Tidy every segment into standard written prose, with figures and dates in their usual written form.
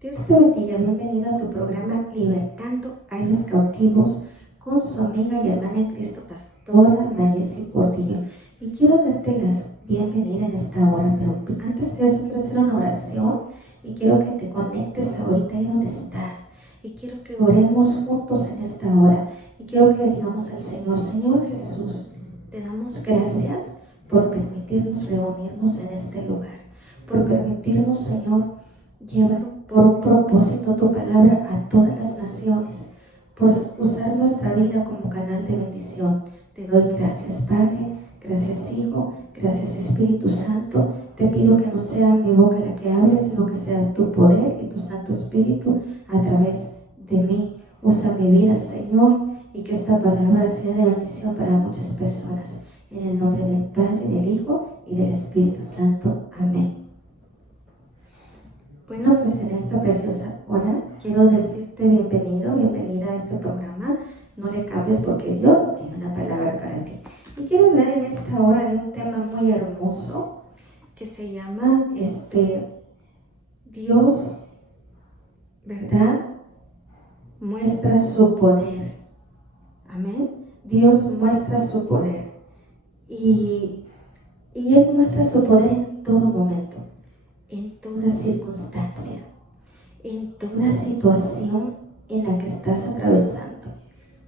Dios te bendiga, bienvenido a tu programa Libertando a los Cautivos con su amiga y hermana en Cristo, Pastora Mayesi Portillo. Y quiero darte las bienvenidas en esta hora, pero antes de eso quiero hacer una oración y quiero que te conectes ahorita ahí donde estás. Y quiero que oremos juntos en esta hora. Y quiero que le digamos al Señor: Señor Jesús, te damos gracias por permitirnos reunirnos en este lugar, por permitirnos, Señor, llevar por un propósito tu palabra a todas las naciones, por usar nuestra vida como canal de bendición. Te doy gracias, Padre, gracias, Hijo, gracias, Espíritu Santo. Te pido que no sea mi boca la que hable, sino que sea tu poder y tu Santo Espíritu a través de mí. Usa mi vida, Señor, y que esta palabra sea de bendición para muchas personas. En el nombre del Padre, del Hijo y del Espíritu Santo. Amén. Bueno, pues en esta preciosa hora quiero decirte bienvenido, bienvenida a este programa. No le cambies porque Dios tiene una palabra para ti. Y quiero hablar en esta hora de un tema muy hermoso que se llama Dios, ¿verdad?, muestra su poder. Amén. Dios muestra su poder. Y Él muestra su poder en todo momento, en toda circunstancia, en toda situación en la que estás atravesando.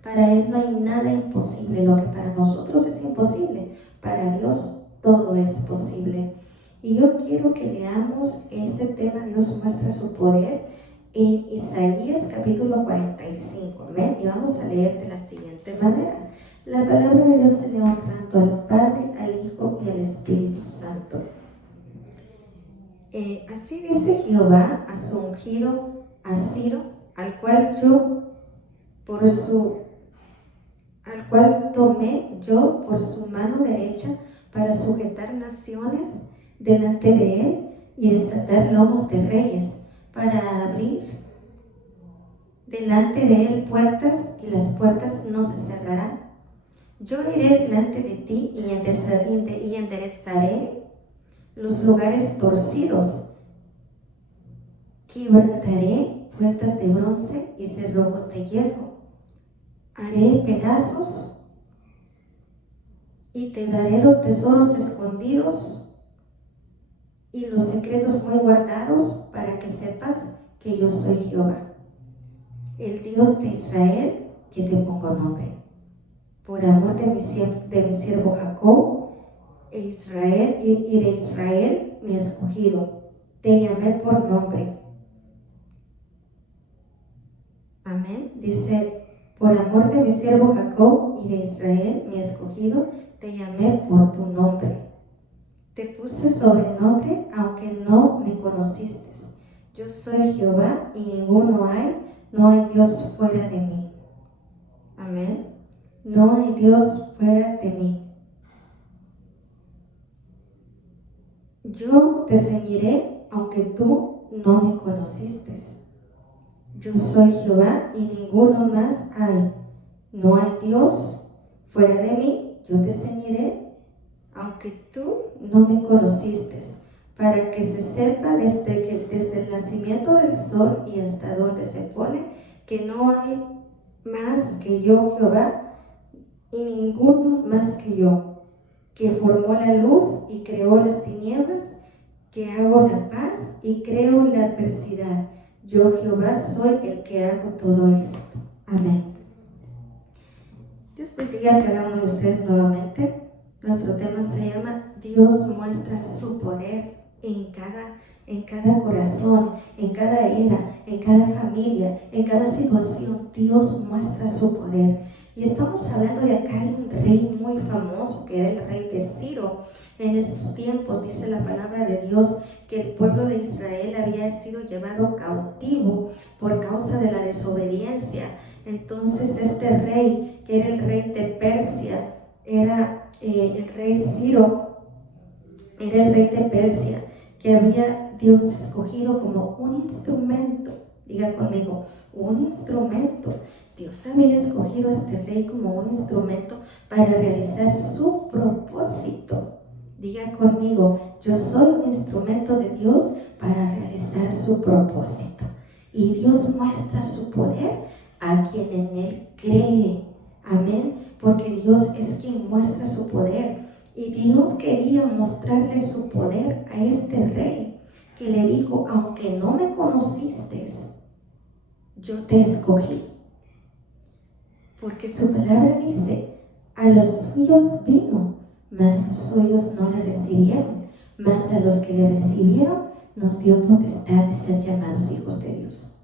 Para Él no hay nada imposible. Lo que para nosotros es imposible, para Dios todo es posible. Y yo quiero que leamos este tema, Dios muestra su poder, en Isaías capítulo 45. ¿Ven? Y vamos a leer de la siguiente manera. La palabra de Dios se lee honrando al Padre, al Hijo y al Espíritu Santo. Así dice Jehová a su ungido, a Ciro, al cual tomé yo por su mano derecha para sujetar naciones delante de él y desatar lomos de reyes, para abrir delante de él puertas, y las puertas no se cerrarán. Yo iré delante de ti y enderezaré los lugares torcidos. Quebrantaré puertas de bronce y cerrojos de hierro. Haré pedazos y te daré los tesoros escondidos y los secretos muy guardados, para que sepas que yo soy Jehová, el Dios de Israel, que te pongo nombre. Por amor de mi siervo Jacob e Israel, y de Israel mi escogido, te llamé por nombre. Amén. Dice: por amor de mi siervo Jacob y de Israel mi escogido, te llamé por tu nombre. Te puse sobrenombre, aunque no me conociste. Yo soy Jehová y no hay Dios fuera de mí. Amén. No hay Dios fuera de mí. Yo te ceñiré, aunque tú no me conociste. Yo soy Jehová y ninguno más hay. No hay Dios fuera de mí. Yo te ceñiré, aunque tú no me conociste, para que se sepa desde el nacimiento del sol y hasta donde se pone, que no hay más que yo, Jehová, y ninguno más que yo, que formó la luz y creó las tinieblas, que hago la paz y creo la adversidad. Yo, Jehová, soy el que hago todo esto. Amén. Dios bendiga a cada uno de ustedes nuevamente. Nuestro tema se llama Dios muestra su poder en cada corazón, en cada era, en cada familia, en cada situación. Dios muestra su poder. Y estamos hablando de acá de un rey muy famoso, que era el rey de Ciro. En esos tiempos dice la palabra de Dios que el pueblo de Israel había sido llevado cautivo por causa de la desobediencia. Entonces este rey, que era el rey de Persia, era el rey Ciro, era el rey de Persia, que había Dios escogido como un instrumento. Diga conmigo, un instrumento. Dios había escogido a este rey como un instrumento para realizar su propósito. Diga conmigo, yo soy un instrumento de Dios para realizar su propósito. Y Dios muestra su poder a quien en Él cree. Amén. Porque Dios es quien muestra su poder. Y Dios quería mostrarle su poder a este rey, que le dijo: aunque no me conociste, yo te escogí. Porque su palabra dice: a los suyos vino, mas los suyos no le recibieron. Mas a los que le recibieron, nos dio potestad de ser llamados hijos de Dios.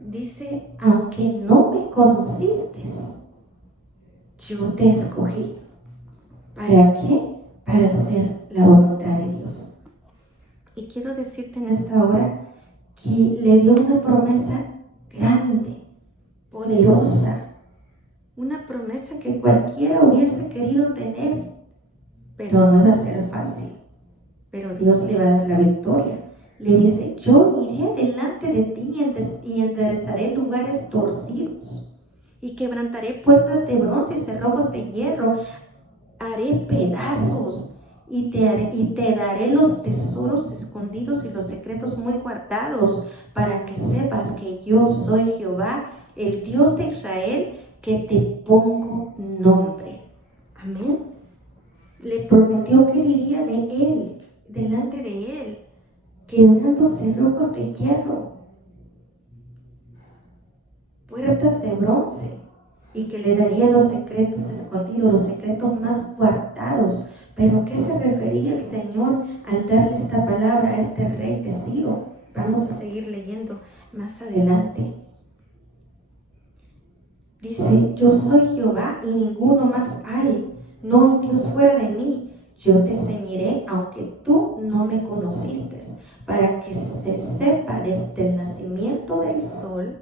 Dice: aunque no me conociste, yo te escogí. ¿Para qué? Para hacer la voluntad de Dios. Y quiero decirte en esta hora que le dio una promesa grande, poderosa, una promesa que cualquiera hubiese querido tener, pero no iba a ser fácil. Pero Dios le va a dar la victoria. Le dice: yo iré delante de ti y enderezaré lugares torcidos, y quebrantaré puertas de bronce y cerrojos de hierro. Haré pedazos y te daré los tesoros escondidos y los secretos muy guardados, para que sepas que yo soy Jehová, el Dios de Israel, que te pongo nombre. Amén. Le prometió que iría de él, delante de él, quebrando cerrojos de hierro, puertas de bronce, y que le daría los secretos escondidos, los secretos más guardados. ¿Pero qué se refería el Señor al darle esta palabra a este rey de Ciro? Vamos a seguir leyendo más adelante. Dice: yo soy Jehová y ninguno más hay, no hay Dios fuera de mí. Yo te ceñiré aunque tú no me conociste, para que se sepa desde el nacimiento del sol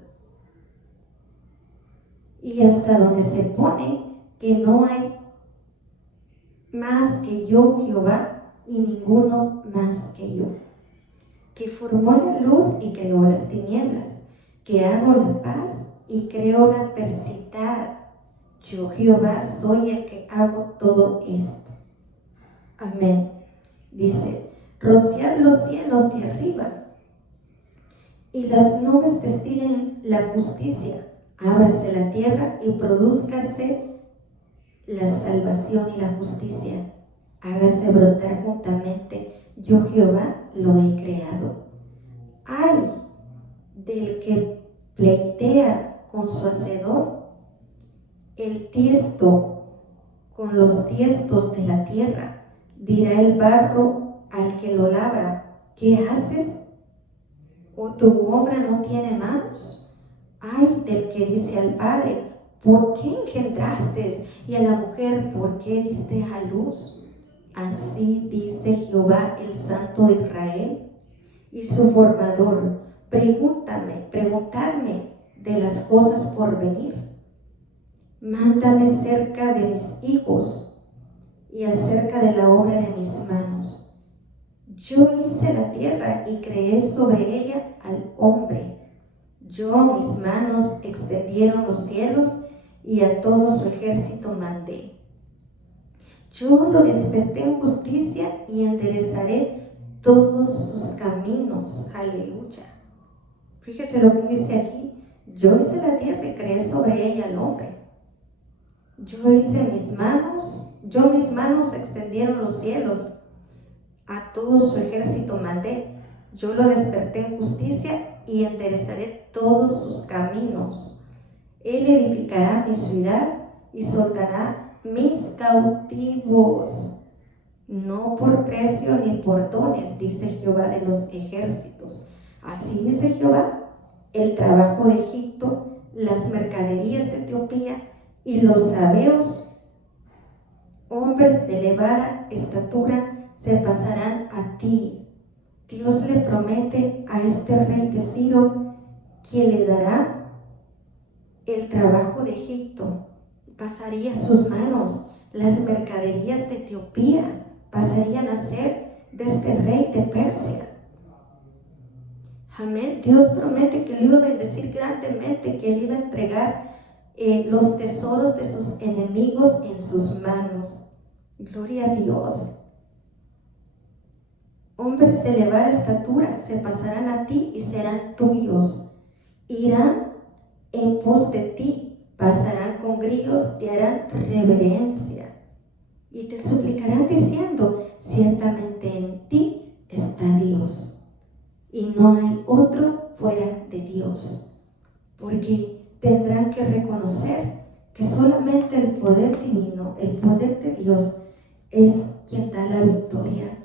y hasta donde se pone, que no hay más que yo, Jehová, y ninguno más que yo, que formó la luz y creó las tinieblas, que hago la paz y creo la adversidad. Yo, Jehová, soy el que hago todo esto. Amén. Dice: rociad los cielos de arriba y las nubes destilen la justicia. Ábrase la tierra y produzcase la salvación y la justicia. Hágase brotar juntamente. Yo, Jehová, lo he creado. Ay del que pleitea con su hacedor, el tiesto con los tiestos de la tierra. Dirá el barro al que lo labra: ¿qué haces? ¿O tu obra no tiene manos? Ay del que dice al padre: ¿por qué engendraste? Y a la mujer: ¿por qué diste a luz? Así dice Jehová, el Santo de Israel, y su formador: preguntadme de las cosas por venir. Mándame cerca de mis hijos y acerca de la obra de mis manos. Yo hice la tierra y creé sobre ella al hombre. Mis manos extendieron los cielos y a todo su ejército mandé. Yo lo desperté en justicia y enderezaré todos sus caminos. Aleluya. Fíjese lo que dice aquí: yo hice la tierra y creé sobre ella al hombre. Mis manos extendieron los cielos, a todo su ejército mandé. Yo lo desperté en justicia y enderezaré todos sus caminos. Él edificará mi ciudad y soltará mis cautivos, no por precio ni por dones, dice Jehová de los ejércitos. Así dice Jehová: el trabajo de Egipto, las mercaderías de Etiopía y los sabeos, hombres de elevada estatura, se pasarán a ti. Dios le promete a este rey de Ciro que le dará el trabajo de Egipto, pasaría a sus manos. Las mercaderías de Etiopía pasarían a ser de este rey de Persia. Amén. Dios promete que le iba a bendecir grandemente, que le iba a entregar los tesoros de sus enemigos en sus manos. Gloria a Dios. Hombres de elevada estatura se pasarán a ti y serán tuyos. Irán en pos de ti, pasarán con grillos, te harán reverencia y te suplicarán diciendo, ciertamente en ti está Dios y no hay otro fuera de Dios, porque tendrán que reconocer que solamente el poder divino, el poder de Dios es quien da la victoria.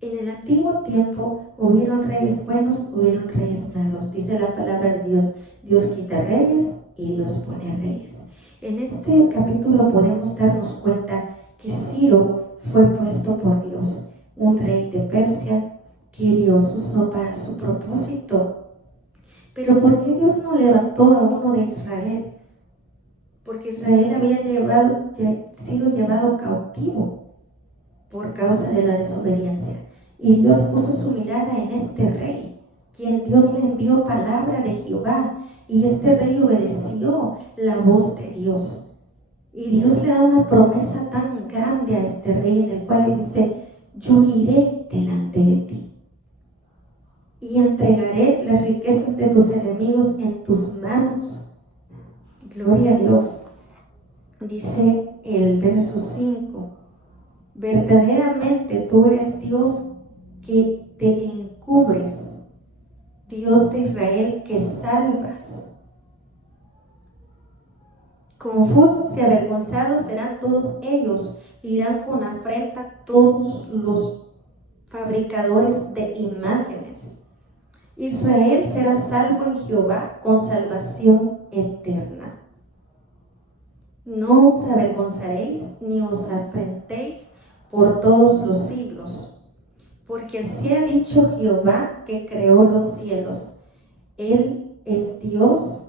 En el antiguo tiempo hubieron reyes buenos, hubieron reyes malos. Dice la palabra de Dios, Dios quita reyes y Dios pone reyes. En este capítulo podemos darnos cuenta que Ciro fue puesto por Dios, un rey de Persia que Dios usó para su propósito. Pero ¿por qué Dios no levantó a uno de Israel? Porque Israel había sido llevado cautivo por causa de la desobediencia. Y Dios puso su mirada en este rey, quien Dios le envió palabra de Jehová, y este rey obedeció la voz de Dios. Y Dios le da una promesa tan grande a este rey, en el cual le dice, yo iré delante de ti y entregaré las riquezas de tus enemigos en tus manos. Gloria a Dios. Dice el verso 5, verdaderamente tú eres Dios que te encubres, Dios de Israel que salvas. Confusos y avergonzados serán todos ellos, irán con afrenta todos los fabricadores de imágenes. Israel será salvo en Jehová con salvación eterna. No os avergonzaréis ni os afrentéis por todos los siglos, porque así ha dicho Jehová que creó los cielos. Él es Dios.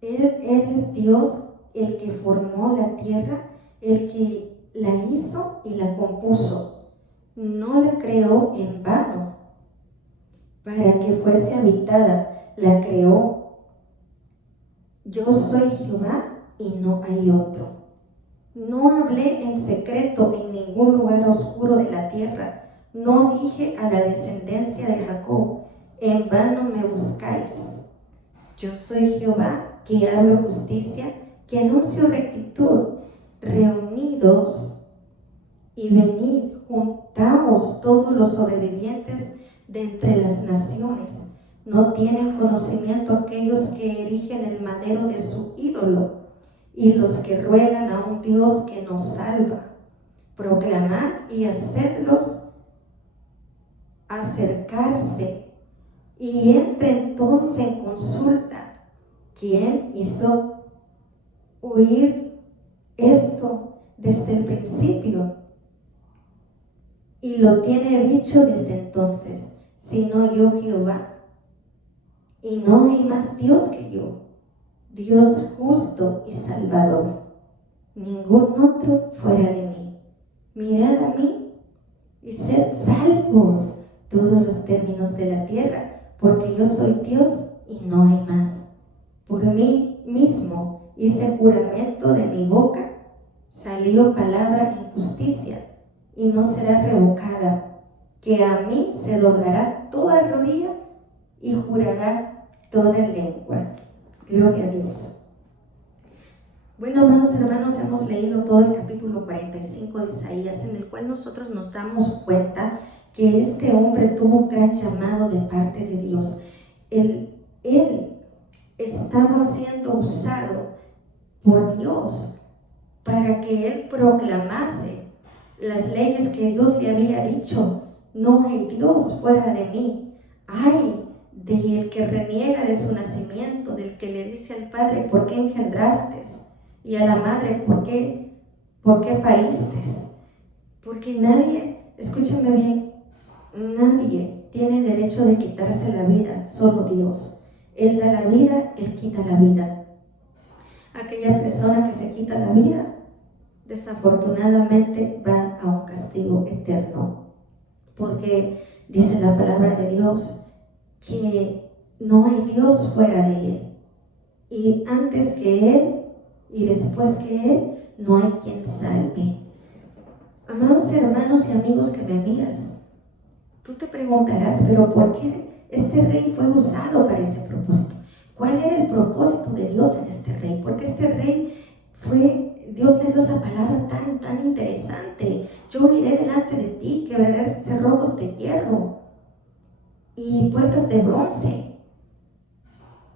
Él es Dios, el que formó la tierra, el que la hizo y la compuso. No la creó en vano, para que fuese habitada, la creó. Yo soy Jehová y no hay otro. No hablé en secreto en ningún lugar oscuro de la tierra. No dije a la descendencia de Jacob, en vano me buscáis. Yo soy Jehová, que hablo justicia, que anuncio rectitud. Reunidos y venid, juntaos todos los sobrevivientes de entre las naciones. No tienen conocimiento aquellos que erigen el madero de su ídolo y los que ruegan a un Dios que nos salva. Proclamad y hacedlos acercarse y entren todos en consulta. ¿Quién hizo oír esto desde el principio? Y lo tiene dicho desde entonces, sino yo Jehová, y no hay más Dios que yo, Dios justo y salvador, ningún otro fuera de mí. Mirad a mí y sed salvos todos los términos de la tierra, porque yo soy Dios y no hay más. Por mí mismo hice juramento, de mi boca salió palabra en justicia y no será revocada, que a mí se doblará toda rodilla y jurará toda lengua. Gloria a Dios. Bueno, amados hermanos, hemos leído todo el capítulo 45 de Isaías, en el cual nosotros nos damos cuenta que este hombre tuvo un gran llamado de parte de Dios. Él estaba siendo usado por Dios para que él proclamase las leyes que Dios le había dicho. No hay Dios fuera de mí. Ay del que reniega de su nacimiento, del que le dice al padre, ¿por qué engendraste? Y a la madre, ¿por qué pariste? Porque nadie, escúchame bien, nadie tiene derecho de quitarse la vida, solo Dios. Él da la vida, Él quita la vida. Aquella persona que se quita la vida, desafortunadamente va a un castigo eterno. Porque dice la palabra de Dios que no hay Dios fuera de Él. Y antes que Él y después que Él, no hay quien salve. Amados hermanos y amigos que me miras, Tú te preguntarás, pero ¿por qué este rey fue usado para ese propósito? ¿Cuál era el propósito de Dios en este rey? Porque este rey Dios le dio esa palabra tan interesante. Yo iré delante de ti, quebraré cerrojos de hierro y puertas de bronce.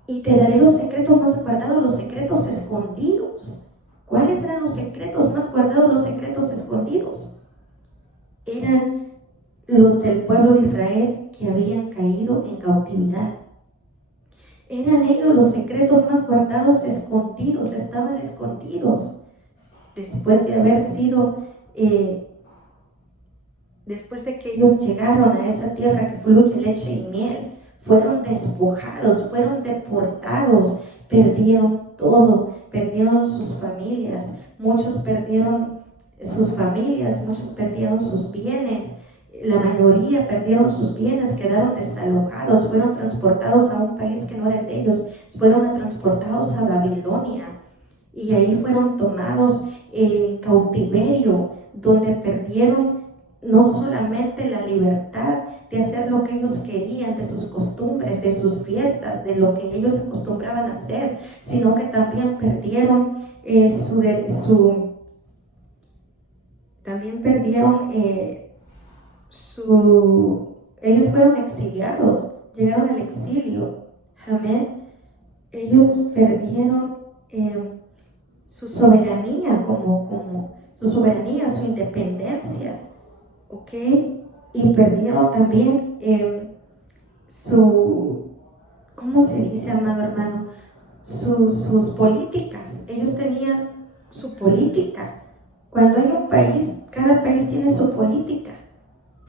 Y te daré los secretos más guardados, los secretos escondidos. ¿Cuáles eran los secretos más guardados, los secretos escondidos? Eran los del pueblo de Israel que habían caído en cautividad. Eran ellos los secretos más guardados, escondidos, estaban escondidos. Después de haber sido, después de que ellos llegaron a esa tierra que fluye leche y miel, fueron despojados, fueron deportados, perdieron todo, perdieron sus familias, muchos perdieron sus familias, muchos perdieron sus bienes, la mayoría perdieron sus bienes, quedaron desalojados, fueron transportados a un país que no era el de ellos, fueron transportados a Babilonia y ahí fueron tomados en cautiverio, donde perdieron no solamente la libertad de hacer lo que ellos querían, de sus costumbres, de sus fiestas, de lo que ellos acostumbraban a hacer, sino que también perdieron ellos fueron exiliados, llegaron al exilio, amén. Ellos perdieron su soberanía, su soberanía, su independencia, ¿ok? Y perdieron también ¿cómo se dice, amado hermano? Sus políticas. Ellos tenían su política. Cuando hay un país, cada país tiene su política.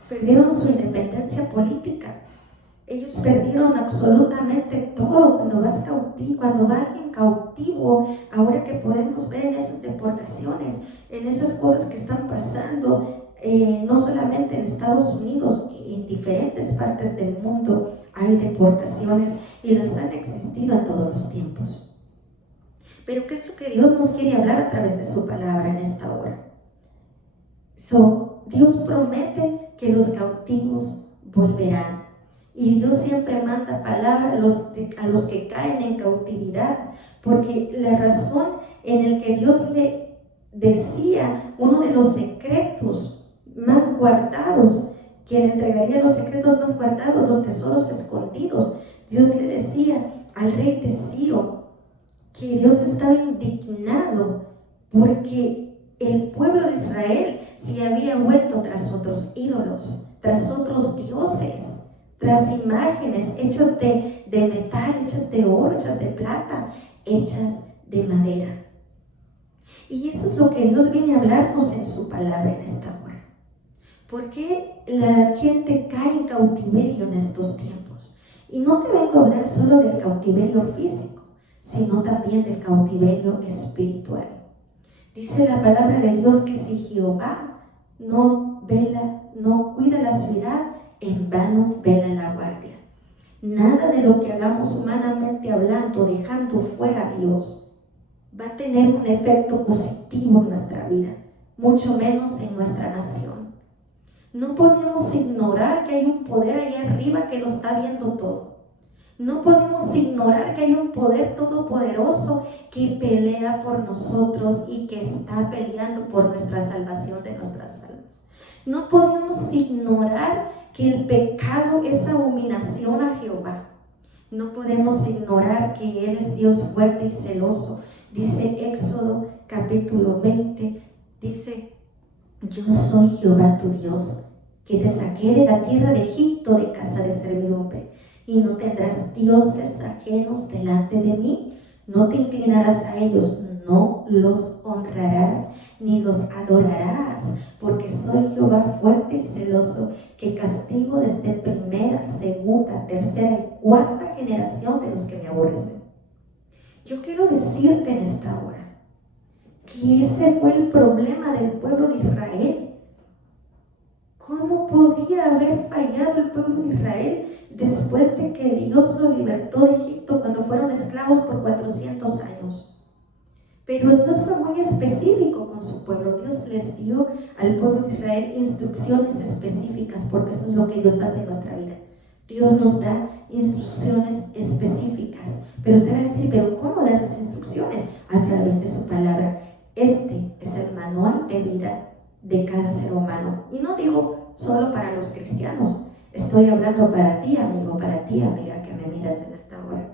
Perdieron su independencia política. Ellos perdieron absolutamente todo. Cuando va alguien cautivo, ahora que podemos ver en esas deportaciones, en esas cosas que están pasando, no solamente en Estados Unidos, en diferentes partes del mundo hay deportaciones y las han existido en todos los tiempos. Pero ¿qué es lo que Dios nos quiere hablar a través de su palabra en esta hora? Dios promete que los cautivos volverán. Y Dios siempre manda palabra a los que caen en cautividad, porque la razón en el que Dios le decía uno de los secretos más guardados, que le entregaría los secretos más guardados, los tesoros escondidos, Dios le decía al rey de Ciro que Dios estaba indignado porque el pueblo de Israel se había vuelto tras otros ídolos, tras otros dioses, tras imágenes hechas de metal, hechas de oro, hechas de plata, hechas de madera. Y eso es lo que Dios viene a hablarnos en su palabra en esta hora. ¿Por qué la gente cae en cautiverio en estos tiempos? Y no te vengo a hablar solo del cautiverio físico, sino también del cautiverio espiritual. Dice la palabra de Dios que si Jehová no cuida la ciudad, en vano vela la guardia. Nada de lo que hagamos humanamente hablando, dejando fuera a Dios, va a tener un efecto positivo en nuestra vida, mucho menos en nuestra nación. No podemos ignorar que hay un poder ahí arriba que lo está viendo todo. No podemos ignorar que hay un poder todopoderoso que pelea por nosotros y que está peleando por nuestra salvación de nuestras almas. No podemos ignorar que el pecado es abominación a Jehová. No podemos ignorar que Él es Dios fuerte y celoso. Dice Éxodo capítulo 20, dice: yo soy Jehová tu Dios, que te saqué de la tierra de Egipto de casa de servidumbre, y no tendrás dioses ajenos delante de mí, no te inclinarás a ellos, no los honrarás, ni los adorarás, porque soy Jehová fuerte y celoso, que castigo desde primera, segunda, tercera y cuarta generación de los que me aborrecen. Yo quiero decirte en esta hora que ese fue el problema del pueblo de Israel. ¿Cómo podía haber fallado el pueblo de Israel después de que Dios lo libertó de Egipto cuando fueron esclavos por 400 años? Pero Dios fue muy específico con su pueblo. Dios les dio al pueblo de Israel instrucciones específicas, porque eso es lo que Dios hace en nuestra vida. Dios nos da instrucciones específicas. Pero usted va a decir, ¿pero cómo da esas instrucciones? A través de su palabra. Este es el manual de vida de cada ser humano. Y no digo solo para los cristianos. Estoy hablando para ti, amigo, para ti, amiga, que me miras en esta hora.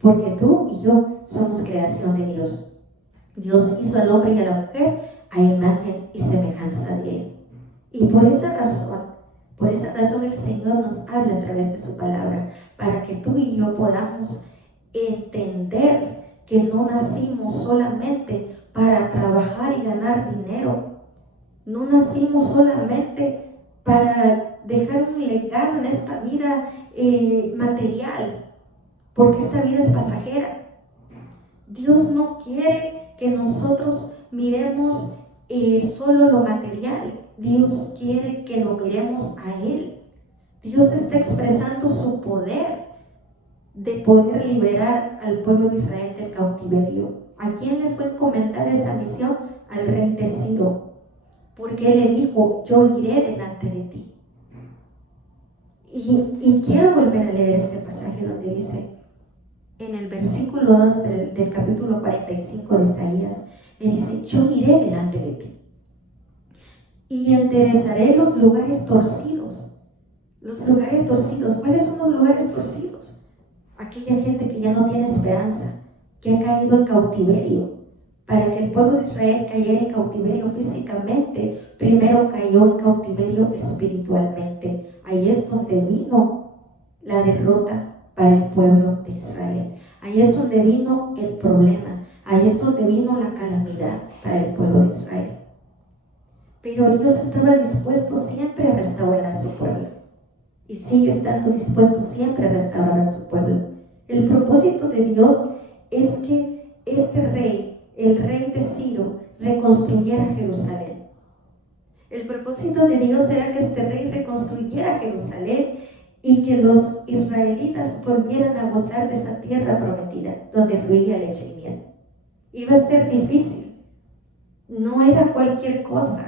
Porque tú y yo somos creación de Dios. Dios hizo al hombre y a la mujer a imagen y semejanza de Él. Y por esa razón el Señor nos habla a través de su palabra, para que tú y yo podamos entender que no nacimos solamente para trabajar y ganar dinero. No nacimos solamente para dejar un legado en esta vida material, porque esta vida es pasajera. Dios no quiere que nosotros miremos solo lo material. Dios quiere que lo miremos a Él. Dios está expresando su poder de poder liberar al pueblo de Israel del cautiverio. ¿A quién le fue encomendada esa misión? Al rey de Ciro, porque él le dijo, yo iré delante de ti. Y quiero volver a leer este pasaje donde dice, en el versículo 2 del capítulo 45 de Isaías, le dice, yo iré delante de ti y enderezaré los lugares torcidos. Los lugares torcidos, ¿cuáles son los lugares torcidos? Aquella gente que ya no tiene esperanza, que ha caído en cautiverio. Para que el pueblo de Israel cayera en cautiverio físicamente, primero cayó en cautiverio espiritualmente. Ahí es donde vino la derrota para el pueblo de Israel. Ahí es donde vino el problema. Ahí es donde vino la calamidad para el pueblo de Israel. Pero Dios estaba dispuesto siempre a restaurar a su pueblo. Y sigue estando dispuesto siempre a restaurar a su pueblo. El propósito de Dios es que este rey, el rey de Ciro, reconstruyera Jerusalén. El propósito de Dios era que este rey reconstruyera Jerusalén y que los israelitas volvieran a gozar de esa tierra prometida, donde fluía leche y miel. Iba a ser difícil, no era cualquier cosa.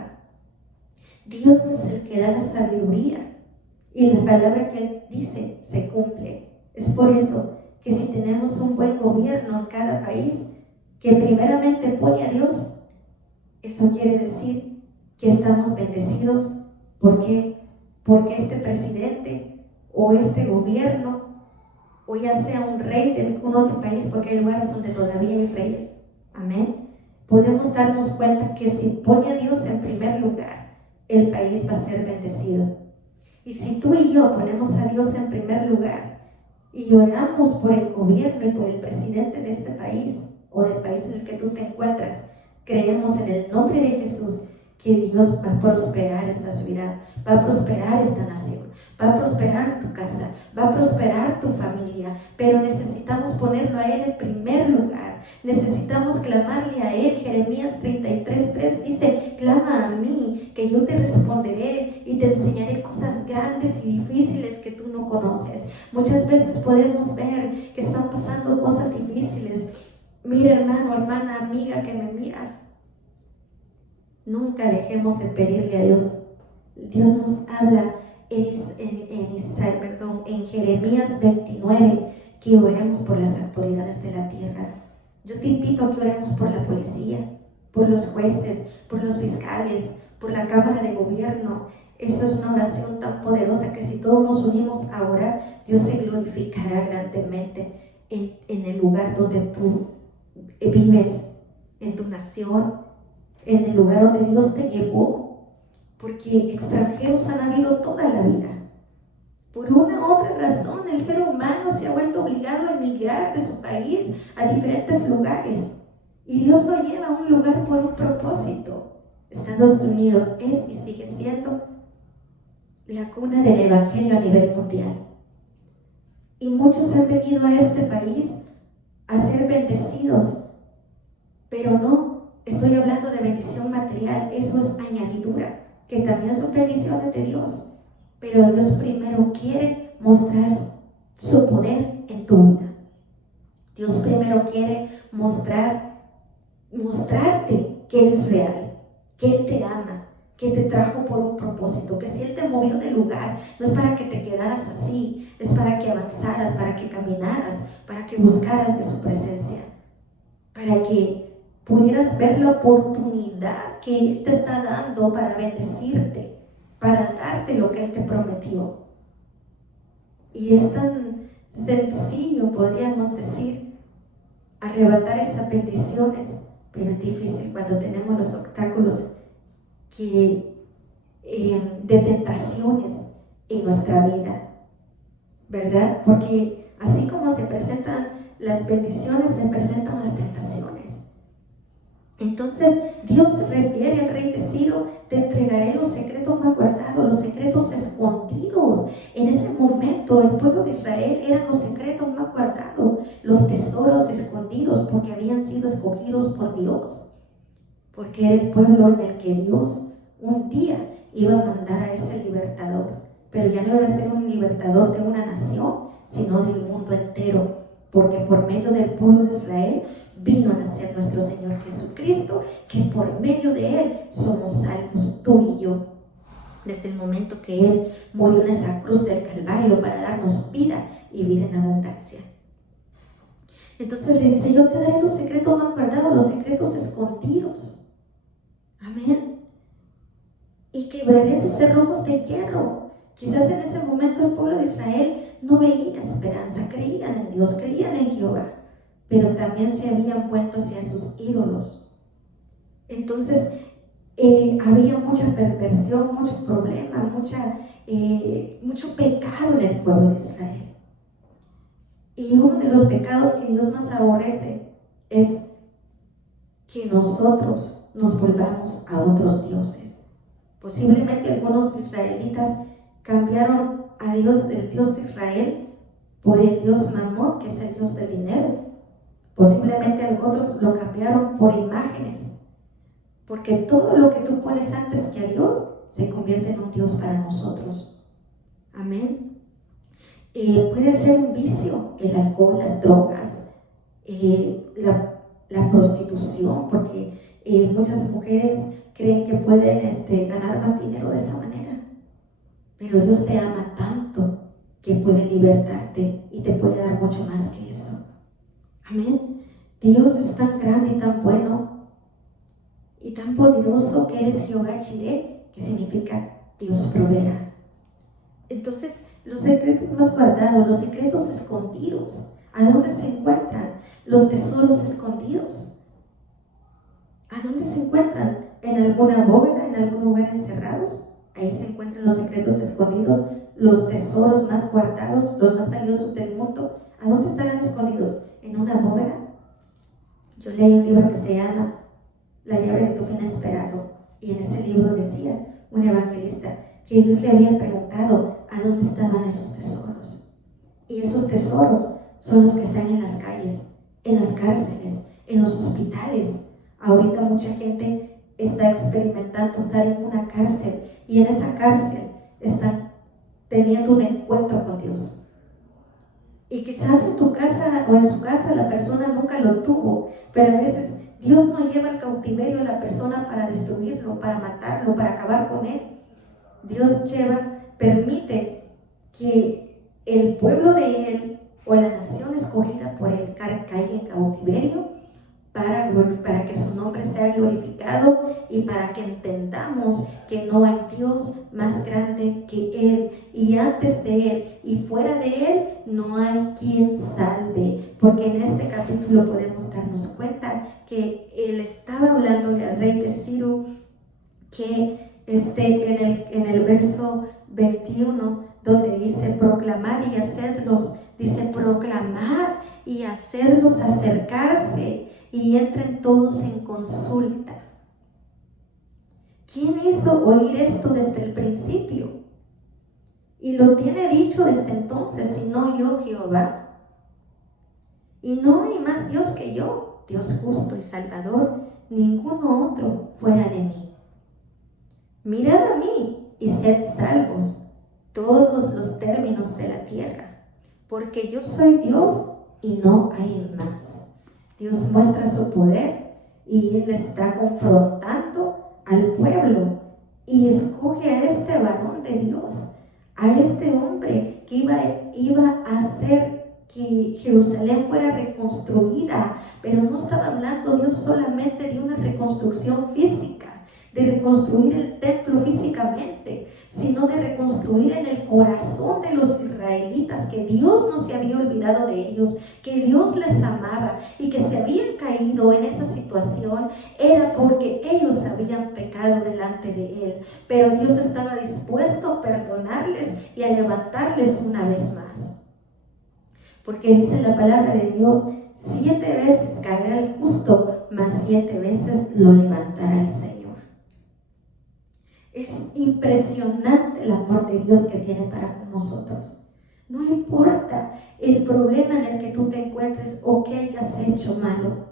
Dios es el que da la sabiduría y la palabra que Él dice se cumple. Es por eso que si tenemos un buen gobierno en cada país, que primeramente pone a Dios, eso quiere decir que estamos bendecidos. ¿Por qué? Porque este presidente o este gobierno, o ya sea un rey de algún otro país, porque hay lugares donde todavía hay reyes, amén, podemos darnos cuenta que si pone a Dios en primer lugar, el país va a ser bendecido. Y si tú y yo ponemos a Dios en primer lugar y oramos por el gobierno y por el presidente de este país o del país en el que tú te encuentras, creemos en el nombre de Jesús que Dios va a prosperar esta ciudad, va a prosperar esta nación, va a prosperar tu casa, va a prosperar tu familia, pero necesitamos ponerlo a Él en primer lugar. Necesitamos clamarle a Él. Jeremías 33:3 dice, clama a mí, que yo te responderé y te enseñaré cosas grandes y difíciles que tú no conoces. Muchas veces podemos ver que están pasando cosas difíciles. Mira, hermano, hermana, amiga que me miras, nunca dejemos de pedirle a Dios. Dios nos habla en Jeremías 29 que oremos por las autoridades de la tierra. Yo te invito a que oremos por la policía, por los jueces, por los fiscales, por la Cámara de Gobierno. Eso es una oración tan poderosa que si todos nos unimos a orar, Dios se glorificará grandemente en el lugar donde tú vives, en tu nación, en el lugar donde Dios te llevó. Porque extranjeros han habido toda la vida. Por una u otra razón, el ser humano se ha vuelto obligado a emigrar de su país a diferentes lugares. Y Dios lo lleva a un lugar por un propósito. Estados Unidos es y sigue siendo la cuna del Evangelio a nivel mundial. Y muchos han venido a este país a ser bendecidos. Pero no estoy hablando de bendición material, eso es añadidura, que también son bendiciones de Dios, pero Dios primero quiere mostrar su poder en tu vida. Dios primero quiere mostrar mostrarte que Él es real, que Él te ama, que te trajo por un propósito, que si Él te movió del lugar, no es para que te quedaras así, es para que avanzaras, para que caminaras, para que buscaras de su presencia, para que pudieras ver la oportunidad que Él te está dando para bendecirte, para darte lo que Él te prometió. Y es tan sencillo, podríamos decir, arrebatar esas bendiciones, pero es difícil cuando tenemos los obstáculos de tentaciones en nuestra vida, ¿verdad? Porque así como se presentan las bendiciones, se presentan las tentaciones. Entonces Dios se refiere al rey de Ciro: te entregaré los secretos más guardados, los secretos escondidos. En ese momento el pueblo de Israel eran los secretos más guardados, los tesoros escondidos, porque habían sido escogidos por Dios, porque era el pueblo en el que Dios un día iba a mandar a ese libertador, pero ya no iba a ser un libertador de una nación, sino del mundo entero, porque por medio del pueblo de Israel vino a nacer nuestro Señor Jesucristo, que por medio de Él somos salvos tú y yo. Desde el momento que Él murió en esa cruz del Calvario para darnos vida y vida en abundancia. Entonces le dice: yo te daré los secretos más guardados, los secretos escondidos. Amén. Y quebraré sus cerrojos de hierro. Quizás en ese momento el pueblo de Israel no veía esperanza, creían en Dios, creían en Jehová, pero también se habían vuelto hacia sus ídolos. Entonces había mucha perversión, mucho problema, mucho pecado en el pueblo de Israel. Y uno de los pecados que Dios más aborrece es que nosotros nos volvamos a otros dioses. Posiblemente algunos israelitas cambiaron a Dios, del Dios de Israel, por el Dios Mamón, que es el Dios del dinero. Posiblemente otros lo cambiaron por imágenes, porque todo lo que tú pones antes que a Dios se convierte en un Dios para nosotros. Amén. Puede ser un vicio, el alcohol, las drogas, la prostitución, porque muchas mujeres creen que pueden ganar más dinero de esa manera. Pero Dios te ama tanto que puede libertarte y te puede dar mucho más que eso. Amén. Dios es tan grande y tan bueno y tan poderoso que eres Jehová Jireh, que significa Dios proveerá. Entonces, los secretos más guardados, los secretos escondidos, ¿a dónde se encuentran? Los tesoros escondidos, ¿a dónde se encuentran? ¿En alguna bóveda, en algún lugar encerrados? Ahí se encuentran los secretos escondidos, los tesoros más guardados, los más valiosos del mundo. ¿A dónde estarán escondidos? ¿En una bóveda? Yo leí un libro que se llama La llave de tu fin esperado, y en ese libro decía un evangelista que Dios le había preguntado a dónde estaban esos tesoros. Y esos tesoros son los que están en las calles, en las cárceles, en los hospitales. Ahorita mucha gente está experimentando estar en una cárcel, y en esa cárcel están teniendo un encuentro con Dios. Y quizás en tu casa o en su casa la persona nunca lo tuvo, pero a veces Dios no lleva al cautiverio a la persona para destruirlo, para matarlo, para acabar con él. Dios permite que el pueblo de Él o la nación escogida por Él caiga en cautiverio para que su nombre sea glorificado y para que entendamos que no hay Dios más grande que Él, y antes de Él y fuera de Él no hay quien salve. Porque en este capítulo podemos darnos cuenta que Él estaba hablándole al rey de Ciro, que en el verso 21, donde dice proclamar y hacerlos, dice proclamar y hacerlos acercarse y entren todos en consulta. ¿Quién hizo oír esto desde el principio? Y lo tiene dicho desde entonces, sino yo, Jehová. Y no hay más Dios que yo, Dios justo y salvador, ninguno otro fuera de mí. Mirad a mí y sed salvos todos los términos de la tierra, porque yo soy Dios y no hay más. Dios muestra su poder y él está confrontando al pueblo y escoge a este varón de Dios, a este hombre que iba a hacer que Jerusalén fuera reconstruida, pero no estaba hablando Dios solamente de una reconstrucción física, de reconstruir el templo físicamente, sino de reconstruir en el corazón de los israelitas, que Dios no se había olvidado de ellos, que Dios les amaba y que se habían caído en esa situación, era porque ellos habían pecado delante de Él, pero Dios estaba dispuesto a perdonarles y a levantarles una vez más. Porque dice la palabra de Dios, 7 veces caerá el justo, mas 7 veces lo levantará el Señor. Es impresionante el amor de Dios que tiene para con nosotros. No importa el problema en el que tú te encuentres o que hayas hecho malo.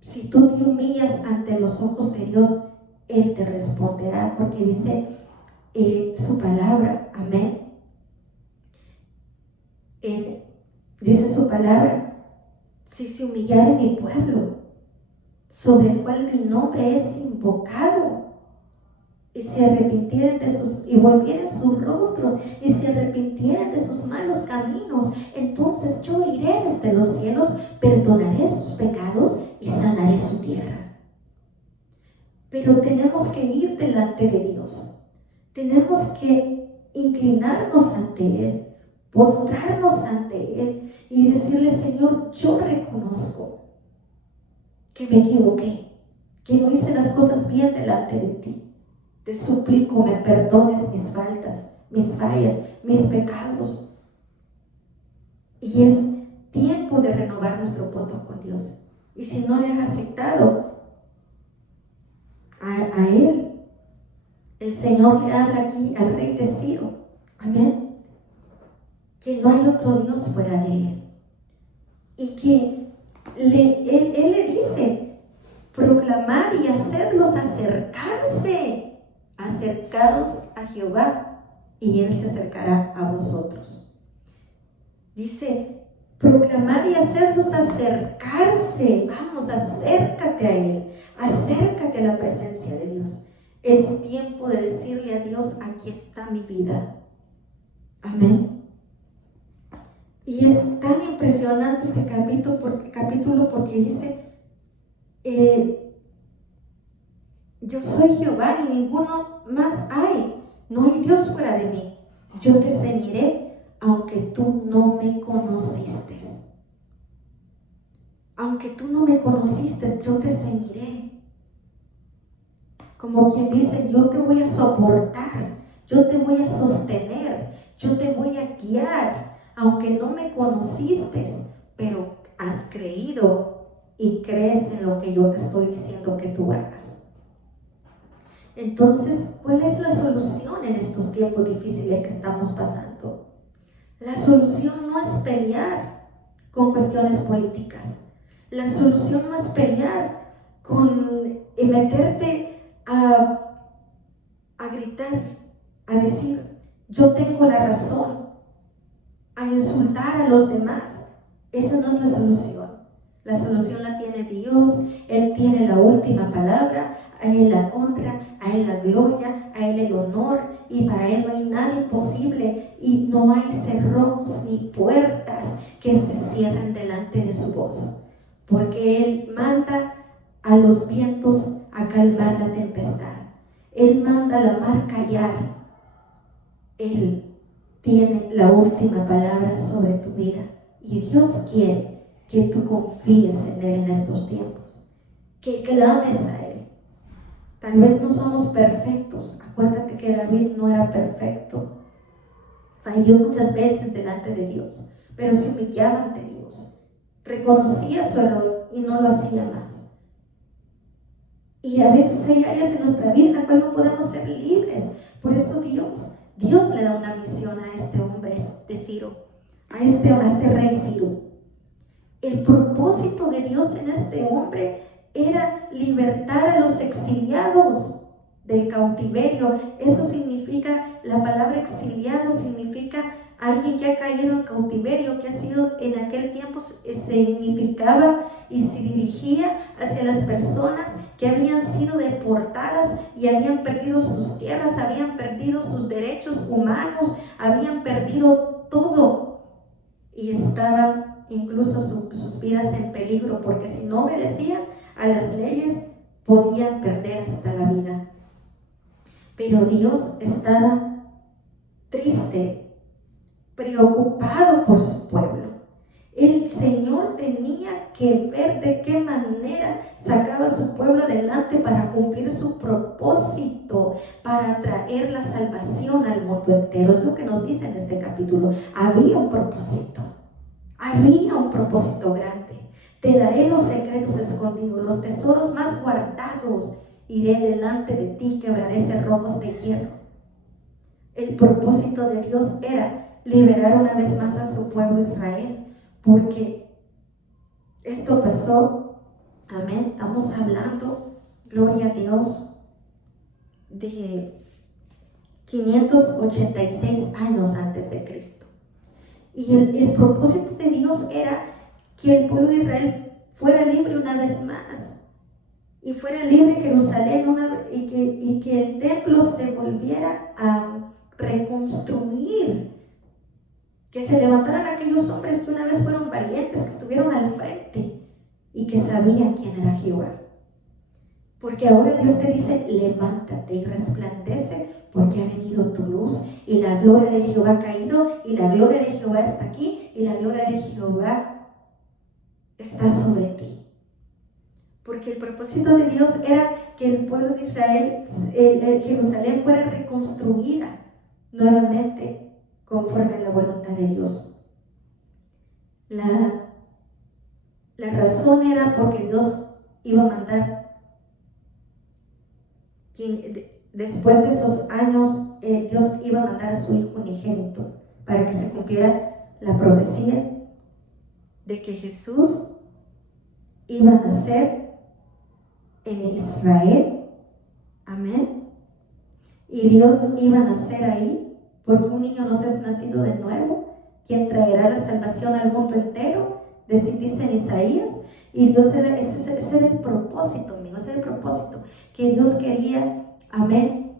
Si tú te humillas ante los ojos de Dios, Él te responderá, porque dice su palabra, amén. Dice su palabra, si se humillare mi pueblo, sobre el cual mi nombre es invocado, y se arrepintieran y volvieran sus rostros y se arrepintieran de sus malos caminos, entonces yo iré desde los cielos, perdonaré sus pecados y sanaré su tierra. Pero tenemos que ir delante de Dios, tenemos que inclinarnos ante Él, postrarnos ante Él y decirle: Señor, yo reconozco que me equivoqué, que no hice las cosas bien delante de ti. Te suplico me perdones mis faltas, mis fallas, mis pecados. Y es tiempo de renovar nuestro voto con Dios. Y si no le has aceptado a Él, el Señor le habla aquí al rey de Ciro, amén, que no hay otro Dios fuera de Él. Y que Él le dice: proclamad y hacedlos acercarse. Acercados a Jehová y Él se acercará a vosotros. Dice: proclamad y hacedlos acercarse. Vamos, acércate a Él, acércate a la presencia de Dios. Es tiempo de decirle a Dios: aquí está mi vida. Amén. Y es tan impresionante este capítulo porque dice: yo soy Jehová y ninguno más hay. No hay Dios fuera de mí. Yo te ceñiré aunque tú no me conociste. Aunque tú no me conociste, yo te ceñiré. Como quien dice: yo te voy a soportar, yo te voy a sostener, yo te voy a guiar. Aunque no me conociste, pero has creído y crees en lo que yo te estoy diciendo que tú hagas. Entonces, ¿cuál es la solución en estos tiempos difíciles que estamos pasando? La solución no es pelear con cuestiones políticas. La solución no es pelear y meterte a gritar, a decir: yo tengo la razón, a insultar a los demás. Esa no es la solución. La solución la tiene Dios. Él tiene la última palabra. A Él la honra, a Él la gloria, a Él el honor, y para Él no hay nada imposible, y no hay cerrojos ni puertas que se cierren delante de su voz, porque Él manda a los vientos a calmar la tempestad. Él manda a la mar callar. Él tiene la última palabra sobre tu vida, y Dios quiere que tú confíes en Él en estos tiempos, que clames a Él. Tal vez no somos perfectos. Acuérdate que David no era perfecto. Falló muchas veces delante de Dios, pero se humillaba ante Dios. Reconocía su error y no lo hacía más. Y a veces hay áreas en nuestra vida en las cuales no podemos ser libres. Por eso Dios le da una misión a este hombre de Ciro, a este rey Ciro. El propósito de Dios en este hombre era libertar a los exiliados del cautiverio. Eso significa, la palabra exiliado significa Alguien que ha caído en cautiverio, que ha sido en aquel tiempo significaba y se dirigía hacia las personas que habían sido deportadas y habían perdido sus tierras, habían perdido sus derechos humanos, habían perdido todo y estaban incluso sus vidas en peligro, porque si no obedecían a las leyes podían perder hasta la vida. Pero Dios estaba triste, preocupado por su pueblo. El Señor tenía que ver de qué manera sacaba a su pueblo adelante para cumplir su propósito, para traer la salvación al mundo entero. Es lo que nos dice en este capítulo. Había un propósito grande. Te daré los secretos escondidos, los tesoros más guardados. Iré delante de ti, quebraré cerrojos de hierro. El propósito de Dios era liberar una vez más a su pueblo Israel, porque esto pasó, amén, estamos hablando, gloria a Dios, de 586 años antes de Cristo. Y el propósito de Dios era que el pueblo de Israel fuera libre una vez más, y fuera libre Jerusalén y que el templo se volviera a reconstruir, que se levantaran aquellos hombres que una vez fueron valientes, que estuvieron al frente y que sabían quién era Jehová. Porque ahora Dios te dice: levántate y resplandece, porque ha venido tu luz y la gloria de Jehová ha caído, y la gloria de Jehová está aquí, y la gloria de Jehová está sobre ti. Porque el propósito de Dios era que el pueblo de Israel, Jerusalén, fuera reconstruida nuevamente conforme a la voluntad de Dios. La razón era porque Dios iba a mandar, después de esos años, Dios iba a mandar a su Hijo unigénito para que se cumpliera la profecía de que Jesús iba a nacer en Israel, amén, y Dios iba a nacer ahí, porque un niño nos es nacido de nuevo, quien traerá la salvación al mundo entero, dice en Isaías. Y Dios ese era el propósito, amigos, ese era el propósito que Dios quería, amén.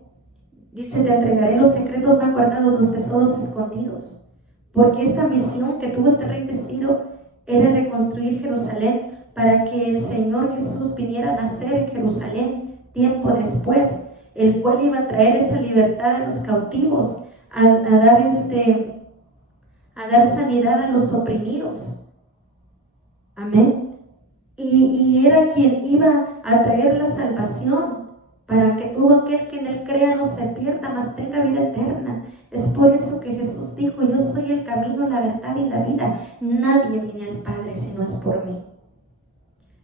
Dice: te entregaré los secretos más guardados, los tesoros escondidos, porque esta misión que tuvo este rey de Ciro era reconstruir Jerusalén, para que el Señor Jesús viniera a nacer en Jerusalén tiempo después, el cual iba a traer esa libertad a los cautivos, a dar sanidad a los oprimidos, amén. Y era quien iba a traer la salvación, para que todo aquel que en él crea no se pierda, mas tenga vida eterna. Es por eso que Jesús dijo: yo soy el camino, la verdad y la vida. Nadie viene al Padre si no es por mí.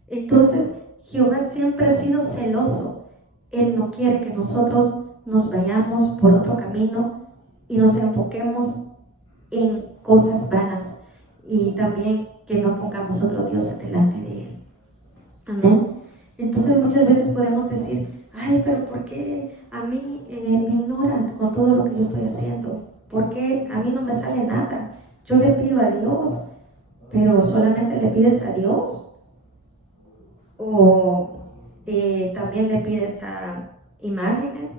Entonces, Jehová siempre ha sido celoso. Él no quiere que nosotros nos vayamos por otro camino y nos enfoquemos en cosas vanas, y también que no pongamos otro Dios delante de Él. Amén. Entonces, muchas veces podemos decir: ay, pero ¿por qué a mí me ignoran con todo lo que yo estoy haciendo? ¿Por qué a mí no me sale nada? Yo le pido a Dios, pero solamente le pides a Dios. O también le pides a imágenes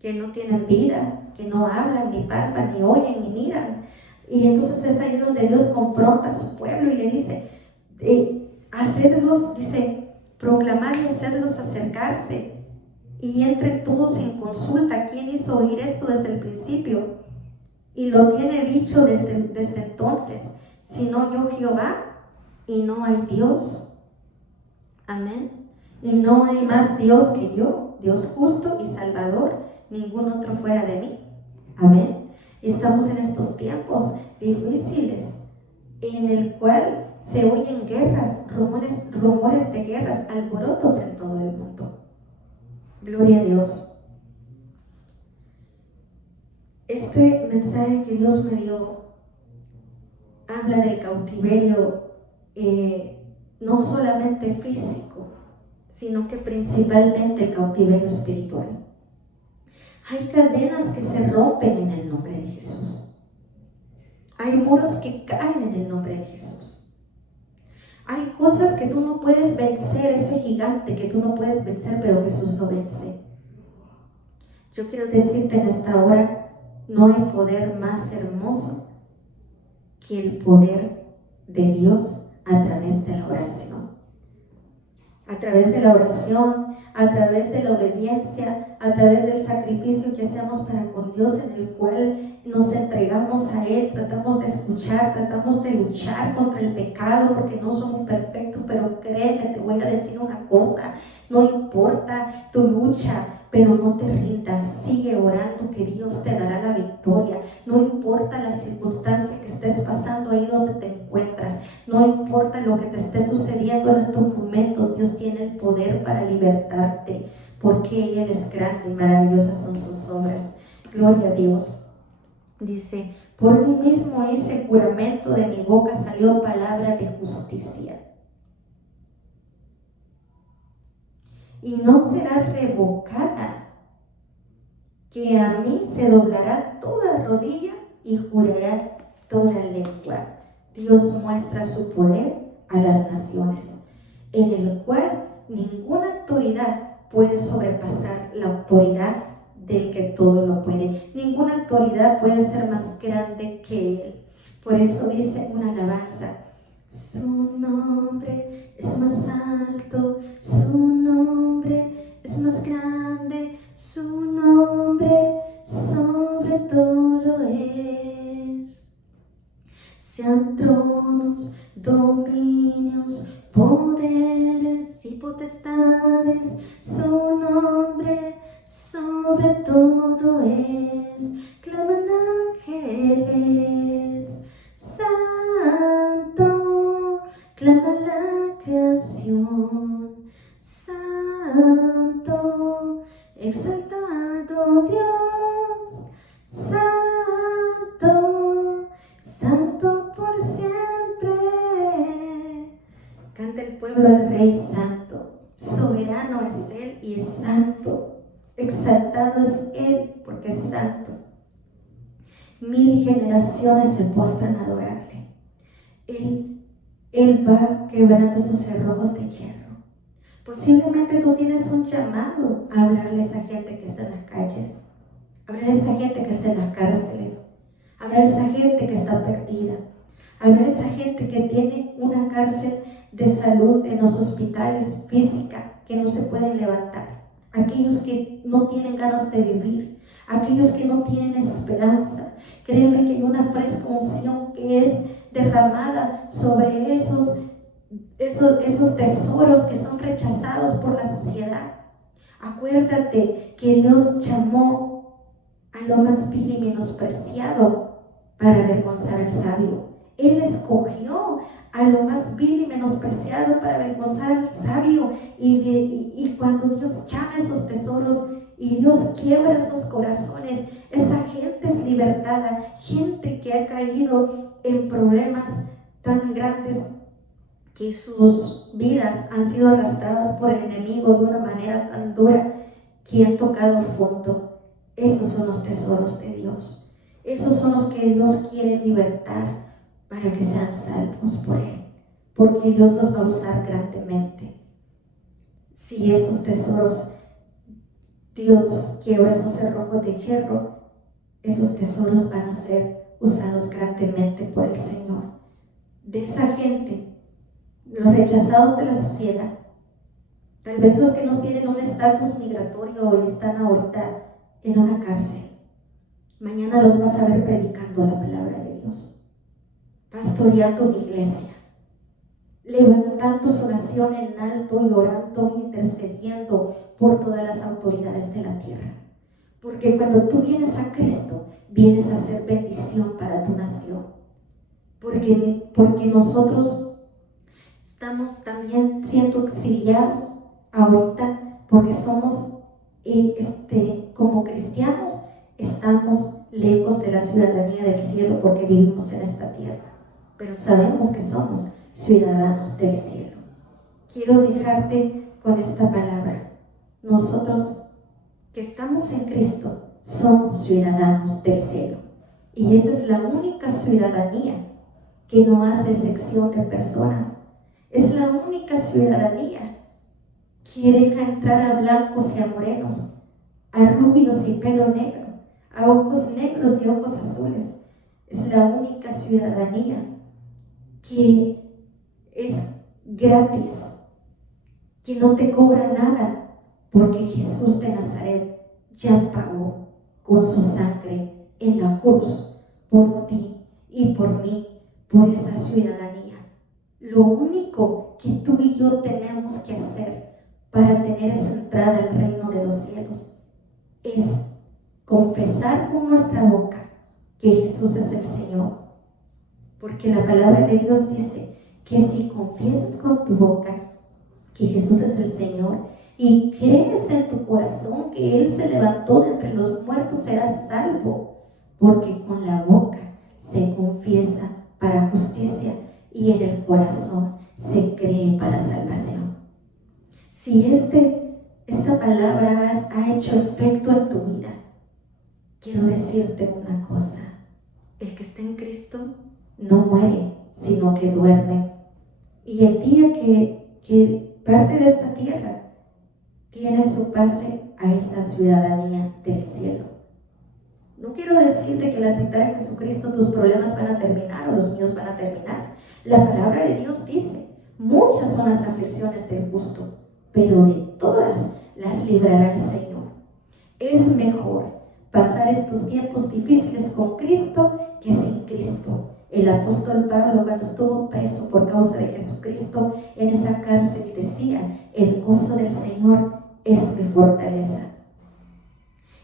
que no tienen vida, que no hablan, ni palpan, ni oyen, ni miran. Y entonces es ahí donde Dios confronta a su pueblo y le dice: hacedlos, dice, proclamar y hacerlos acercarse, y entren todos en consulta. ¿Quién hizo oír esto desde el principio? Y lo tiene dicho desde entonces, sino yo Jehová, y no hay Dios. Amén. Y no hay más Dios que yo, Dios justo y salvador, ningún otro fuera de mí. Amén. Estamos en estos tiempos difíciles, en el cual se oyen guerras, rumores de guerras, alborotos en todo el mundo. Gloria a Dios. Este mensaje que Dios me dio habla del cautiverio, no solamente físico, sino que principalmente el cautiverio espiritual. Hay cadenas que se rompen en el nombre de Jesús. Hay muros que caen en el nombre de Jesús. Hay cosas que tú no puedes vencer, ese gigante que tú no puedes vencer, pero Jesús lo vence. Yo quiero decirte en esta hora, no hay poder más hermoso que el poder de Dios a través de la oración. A través de la oración, a través de la obediencia, a través del sacrificio que hacemos para con Dios, en el cual nos entregamos a Él, tratamos de escuchar, tratamos de luchar contra el pecado, porque no somos perfectos, pero créeme, te voy a decir una cosa, no importa tu lucha, pero no te rindas, sigue orando que Dios te dará la victoria. No importa la circunstancia que estés pasando ahí donde te encuentras, no importa lo que te esté sucediendo en estos momentos, Dios tiene el poder para libertarte, porque Él es grande y maravillosas son sus obras. Gloria a Dios. Dice, por mí mismo hice juramento, de mi boca salió palabra de justicia. Y no será revocada, que a mí se doblará toda rodilla y jurará toda lengua. Dios muestra su poder a las naciones, en el cual ninguna autoridad puede sobrepasar la autoridad del que todo lo puede. Ninguna autoridad puede ser más grande que Él. Por eso dice una alabanza: su nombre es más alto, su nombre es más grande, su nombre sobre todo es. Sean tronos, dominios, poderes y potestades, su nombre sobre todo es. Claman ángeles, santo, clama la creación, santo, exaltado Dios, santo, santo por siempre. Canta el pueblo al Rey Santo, soberano es Él y es santo, exaltado es Él porque es santo. 1000 generaciones se postran a adorarle. Él va quebrando esos cerrojos de hierro. Posiblemente tú tienes un llamado a hablarle a esa gente que está en las calles, hablarle a esa gente que está en las cárceles, hablarle a esa gente que está perdida, hablarle a esa gente que tiene una cárcel de salud en los hospitales física, que no se pueden levantar, aquellos que no tienen ganas de vivir, aquellos que no tienen esperanza. Créeme que hay una fresca unción que es derramada sobre esos tesoros que son rechazados por la sociedad. Acuérdate que Dios llamó a lo más vil y menospreciado para avergonzar al sabio. Él escogió a lo más vil y menospreciado para avergonzar al sabio. Y cuando Dios llama esos tesoros y Dios quiebra esos corazones, esa gente es libertada, gente que ha caído en problemas tan grandes que sus vidas han sido arrastradas por el enemigo de una manera tan dura, que han tocado fondo. Esos son los tesoros de Dios. Esos son los que Dios quiere libertar para que sean salvos por Él, porque Dios los va a usar grandemente. Si esos tesoros, Dios quiebra esos cerrojos de hierro, esos tesoros van a ser usados grandemente por el Señor. De esa gente, los rechazados de la sociedad, tal vez los que no tienen un estatus migratorio y están ahorita en una cárcel, mañana los vas a ver predicando la palabra de Dios, pastoreando una iglesia, levantando su nación en alto y orando e intercediendo por todas las autoridades de la tierra. Porque cuando tú vienes a Cristo, vienes a ser bendición para tu nación. Porque nosotros estamos también siendo exiliados ahorita, porque somos, como cristianos, estamos lejos de la ciudadanía del cielo porque vivimos en esta tierra. Pero sabemos que somos ciudadanos del cielo. Quiero dejarte con esta palabra. Nosotros que estamos en Cristo somos ciudadanos del cielo. Y esa es la única ciudadanía que no hace excepción de personas. Es la única ciudadanía que deja entrar a blancos y a morenos, a rubios y pelo negro, a ojos negros y ojos azules. Es la única ciudadanía que es gratis, que no te cobra nada, porque Jesús de Nazaret ya pagó con su sangre en la cruz por ti y por mí, por esa ciudadanía. Lo único que tú y yo tenemos que hacer para tener esa entrada al reino de los cielos es confesar con nuestra boca que Jesús es el Señor, porque la palabra de Dios dice que si confiesas con tu boca que Jesús es el Señor y crees en tu corazón que Él se levantó de entre los muertos, serás salvo, porque con la boca se confiesa para justicia y en el corazón se cree para salvación. Si esta palabra ha hecho efecto en tu vida, quiero decirte una cosa: el que está en Cristo no muere, sino que duerme. Y el día que parte de esta tierra, tiene su pase a esa ciudadanía del cielo. No quiero decirte que al aceptar a Jesucristo tus problemas van a terminar o los míos van a terminar. La palabra de Dios dice: muchas son las aflicciones del justo, pero de todas las librará el Señor. Es mejor pasar estos tiempos difíciles con Cristo que sin Cristo. El apóstol Pablo, cuando estuvo preso por causa de Jesucristo en esa cárcel, decía: el gozo del Señor es mi fortaleza.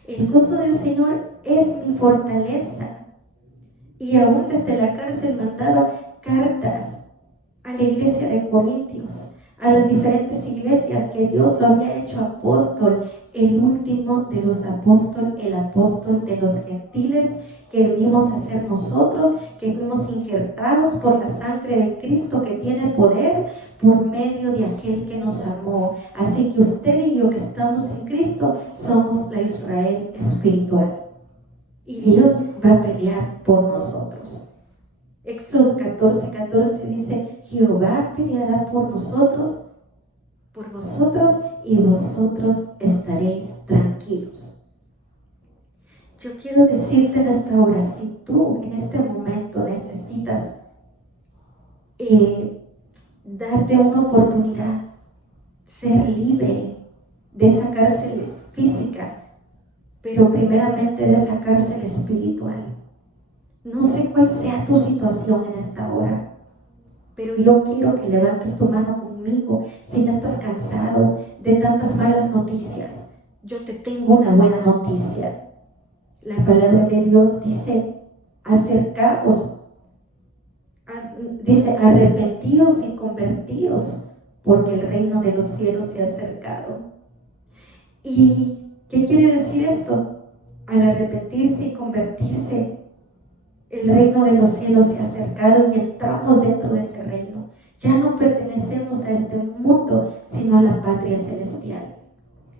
El gozo del Señor es mi fortaleza. Y aún desde la cárcel mandaba cartas a la iglesia de Corintios, a las diferentes iglesias que Dios lo había hecho apóstol, el último de los apóstoles, el apóstol de los gentiles, que venimos a ser nosotros, que fuimos injertados por la sangre de Cristo, que tiene poder por medio de aquel que nos amó. Así que usted y yo, que estamos en Cristo, somos la Israel espiritual. Y Dios va a pelear por nosotros. Éxodo 14:14 dice: Jehová peleará por nosotros, por vosotros, y vosotros estaréis tranquilos. Yo quiero decirte en esta hora, si tú en este momento necesitas darte una oportunidad, ser libre de esa cárcel física, pero primeramente de esa cárcel espiritual. No sé cuál sea tu situación en esta hora, pero yo quiero que levantes tu mano conmigo. Si ya estás cansado de tantas malas noticias, yo te tengo una buena noticia. La palabra de Dios dice: acercaos, dice: arrepentíos y convertíos, porque el reino de los cielos se ha acercado. ¿Y qué quiere decir esto? Al arrepentirse y convertirse, el reino de los cielos se ha acercado y entramos dentro de ese reino. Ya no pertenecemos a este mundo, sino a la patria celestial.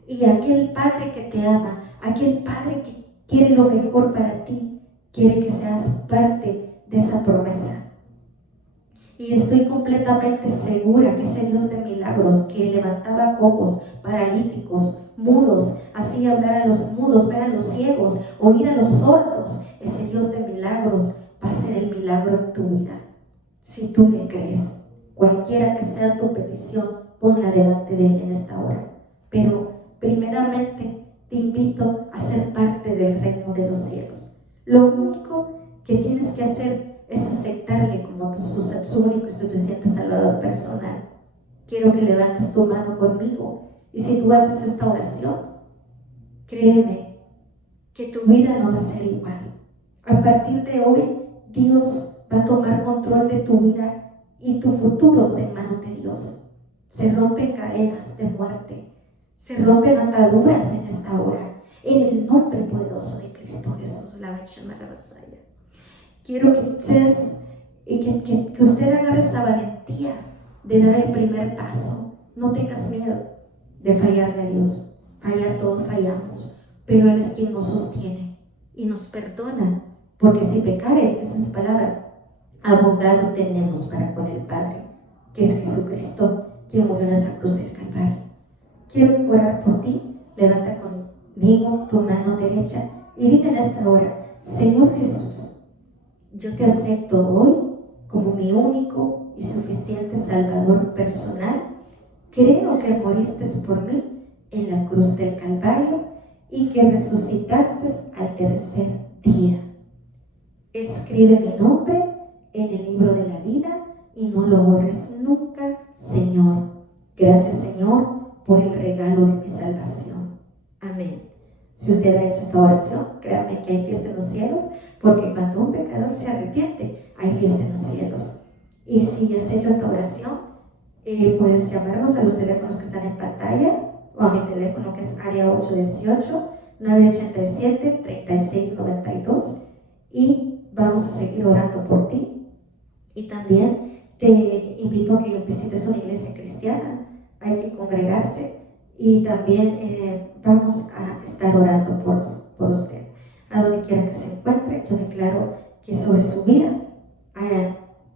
Y aquel Padre que te ama, aquel Padre que quiere lo mejor para ti, quiere que seas parte de esa promesa. Y estoy completamente segura que ese Dios de milagros, que levantaba cojos, paralíticos, mudos, hacía hablar a los mudos, ver a los ciegos, oír a los sordos, ese Dios de milagros va a hacer el milagro en tu vida. Si tú le crees, cualquiera que sea tu petición, ponla delante de Él en esta hora. Pero primeramente te invito a ser parte del reino de los cielos. Lo único que tienes que hacer es aceptarle como su único y suficiente Salvador personal. Quiero que levantes tu mano conmigo, y si tú haces esta oración, créeme que tu vida no va a ser igual. A partir de hoy, Dios va a tomar control de tu vida y tu futuro está en manos de Dios. Se rompen cadenas de muerte, se rompen ataduras en esta hora, en el nombre poderoso de Cristo Jesús. Quiero que seas y que usted agarre esa valentía de dar el primer paso. No tengas miedo de fallarle a Dios. Fallar, todos fallamos, pero Él es quien nos sostiene y nos perdona Porque si pecares, esa es su palabra, abogado tenemos para con el Padre, que es Jesucristo, quien murió en esa cruz del Calvario. Quiero orar por ti. Levanta conmigo tu mano derecha y dile en esta hora: Señor Jesús, yo te acepto hoy como mi único y suficiente Salvador personal. Creo que moriste por mí en la cruz del Calvario y que resucitaste al tercer día. Escribe mi nombre en el libro de la vida y no lo borres nunca, Señor. Gracias, Señor, por el regalo de mi salvación. Amén. Si usted ha hecho esta oración, créame que hay fiesta en los cielos, porque cuando un pecador se arrepiente, hay fiesta en los cielos. Y si has hecho esta oración, puedes llamarnos a los teléfonos que están en pantalla o a mi teléfono, que es área 818-987-3692, y vamos a seguir orando por ti. Y también te invito a que visites una iglesia cristiana. Hay que congregarse y también vamos a estar orando por usted. A donde quiera que se encuentre, yo declaro que sobre su vida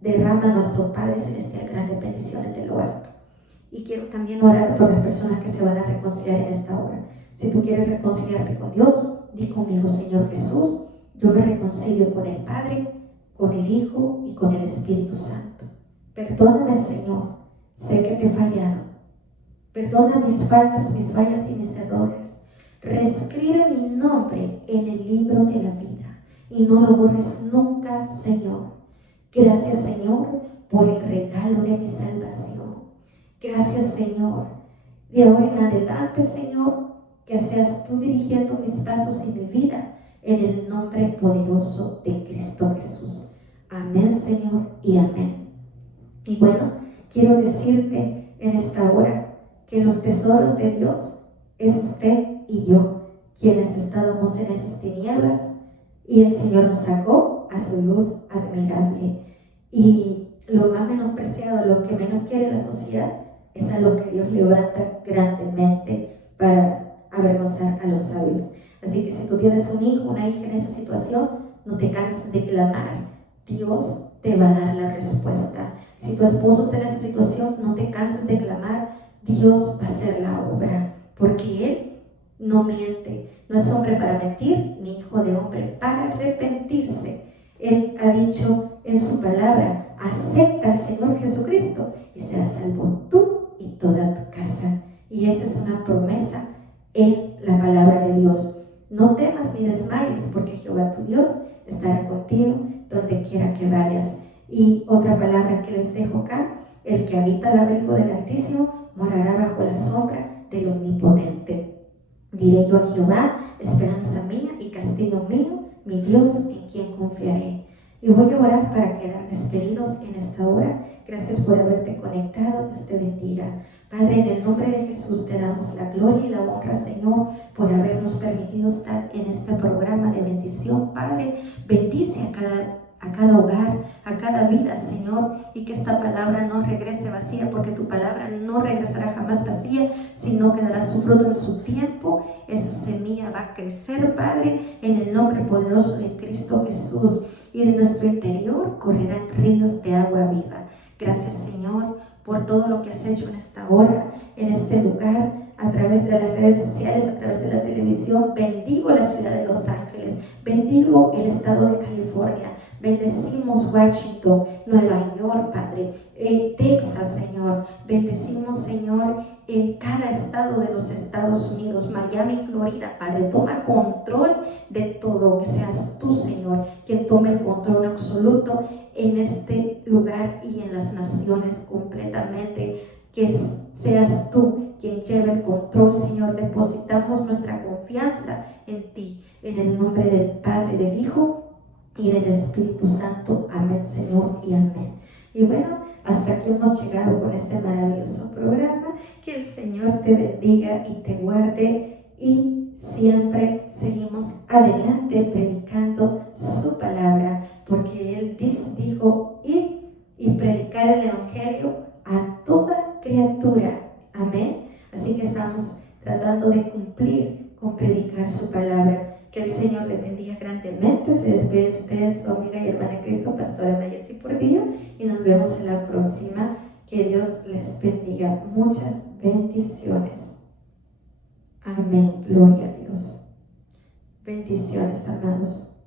derrama nuestro Padre Celestial grandes bendiciones de lo alto. Y quiero también orar por las personas que se van a reconciliar en esta hora. Si tú quieres reconciliarte con Dios, di conmigo: Señor Jesús, yo me reconcilio con el Padre, con el Hijo y con el Espíritu Santo. Perdóname, Señor, sé que te he fallado. Perdona mis faltas, mis fallas y mis errores. Reescribe mi nombre en el libro de la vida y no lo borres nunca, Señor. Gracias, Señor, por el regalo de mi salvación. Gracias, Señor. De ahora en adelante, Señor, que seas tú dirigiendo mis pasos y mi vida en el nombre poderoso de Cristo Jesús. Amén, Señor, y amén. Y bueno, quiero decirte en esta hora que los tesoros de Dios es usted y yo, quienes estábamos en esas tinieblas, y el Señor nos sacó a su luz admirable. Y lo más menospreciado, lo que menos quiere la sociedad, es a lo que Dios levanta grandemente para avergonzar a los sabios. Así que si tú tienes un hijo, una hija en esa situación, no te canses de clamar. Dios te va a dar la respuesta. Si tu esposo está en esa situación, no te canses de clamar. Dios va a hacer la obra, porque Él no miente, no es hombre para mentir, ni hijo de hombre para arrepentirse. Él ha dicho en su palabra: acepta al Señor Jesucristo y serás salvo tú y toda tu casa. Y esa es una promesa en la palabra de Dios. No temas ni desmayes, porque Jehová tu Dios estará contigo donde quiera que vayas. Y otra palabra que les dejo acá: el que habita al abrigo del Altísimo morará bajo la sombra del Omnipotente. Diré yo a Jehová: esperanza mía y castillo mío, mi Dios en quien confiaré. Y voy a orar para quedar despedidos en esta hora. Gracias por haberte conectado. Dios te bendiga. Padre, en el nombre de Jesús te damos la gloria y la honra, Señor, por habernos permitido estar en este programa de bendición. Padre, bendice a cada hogar, a cada vida, Señor, y que esta palabra no regrese vacía, porque tu palabra no regresará jamás vacía, sino que dará su fruto en su tiempo. Esa semilla va a crecer, Padre, en el nombre poderoso de Cristo Jesús, y de nuestro interior correrán ríos de agua viva. Gracias, Señor, por todo lo que has hecho en esta hora, en este lugar, a través de las redes sociales, a través de la televisión. Bendigo la ciudad de Los Ángeles, bendigo el estado de California, bendecimos Washington, Nueva York, Padre, Texas, Señor. Bendecimos, Señor, en cada estado de los Estados Unidos, Miami, Florida, Padre. Toma control de todo, que seas tú, Señor, quien tome el control absoluto en este lugar y en las naciones completamente. Que seas tú quien lleve el control, Señor. Depositamos nuestra confianza en ti, en el nombre del Padre, del Hijo y del Espíritu Santo. Amén, Señor, y amén. Y bueno, hasta aquí hemos llegado con este maravilloso programa. Que el Señor te bendiga y te guarde, y siempre seguimos adelante predicando su palabra, porque Él dijo: ir y predicar el Evangelio a toda criatura. Amén. Así que estamos tratando de cumplir con predicar su palabra. Que el Señor le bendiga grandemente. Se despide de ustedes su amiga y hermana en Cristo, Pastora Mayesi Portillo, y nos vemos en la próxima. Que Dios les bendiga. Muchas bendiciones. Amén. Gloria a Dios. Bendiciones, amados.